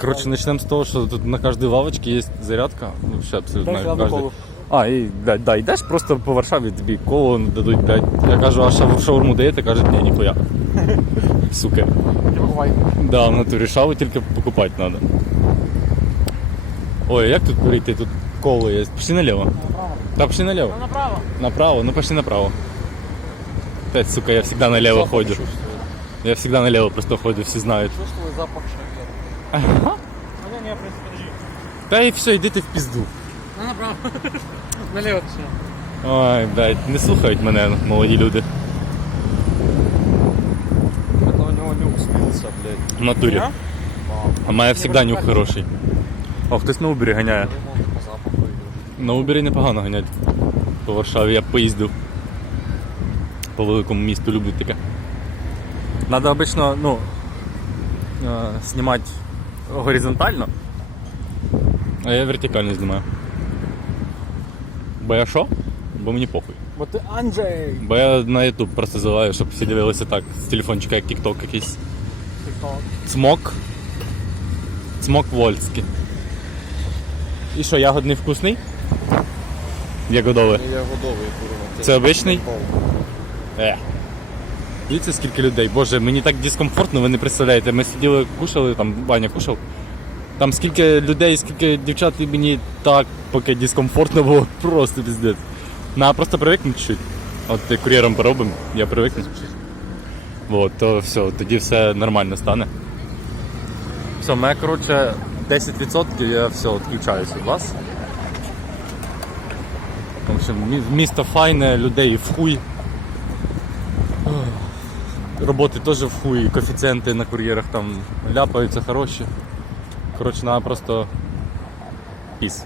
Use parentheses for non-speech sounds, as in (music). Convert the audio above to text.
Коротше, почнемо з того, що тут на кожній лавочці є зарядка. Ну, ще абсолютно Дай на зразу кожній. колу. А, і блядь, да, йдеш просто по Варшаві, тобі коло дадуть, блядь. Я кажу, а шав- шаурму даєте? Кажуть, ні, ніхуя. (laughs) Сука. Бувай. Да, в натурі шаву тільки покупати треба. Ой, а як тут перейти? Тут коло є. Пішли наліво. Направо. Да, пішли наліво. Ну, направо. Направо, ну пошли направо. Опять, сука, я всегда налево ходю. Я всегда налево просто ходю, все знают. Чувствую запах Шавермы. А не, не, в принципе, подожди. Да и все, йди ти в пізду. Ну, направо. (laughs) Налево все. Ой, блядь, не слухають мене молоді люди. Это у него нюх сбился, блядь. В натурі. Я? А має завжди нюх хороший. О, хтось на Убері ганяє. Ремонт по запаху идет. На Убері непогано ганять. По Варшаві я поїздив. По великому місту люблю таке. Надо обично, ну, е, знімати горизонтально, а я вертикально знімаю. Бо я що? Бо мені похуй. Вот ты Анджей. Бо я на YouTube просто заливаю, щоб всі дивилися так з телефончика, як TikTok якийсь. Цмок. Цмок Вольський. І що, ягодний вкусний? Ягодовий. Ну, я курва. Це обичний? Е. Дивіться, скільки людей. Боже, мені так дискомфортно, ви не представляєте. Ми сиділи, кушали, там Ваня кушав. Там скільки людей, скільки дівчат, і мені так поки дискомфортно було, (laughs) просто піздець. На просто привикнути чуть. От кур'єром поробимо, я привикну. Вот, то все, тоді все нормально стане. Все, мене, коротше, 10% я все, відключаюсь від вас. Тому що місто файне, людей в хуй. Роботи теж в хуй, коефіцієнти на кур'єрах там ляпаються хороші. Коротше, треба просто піс.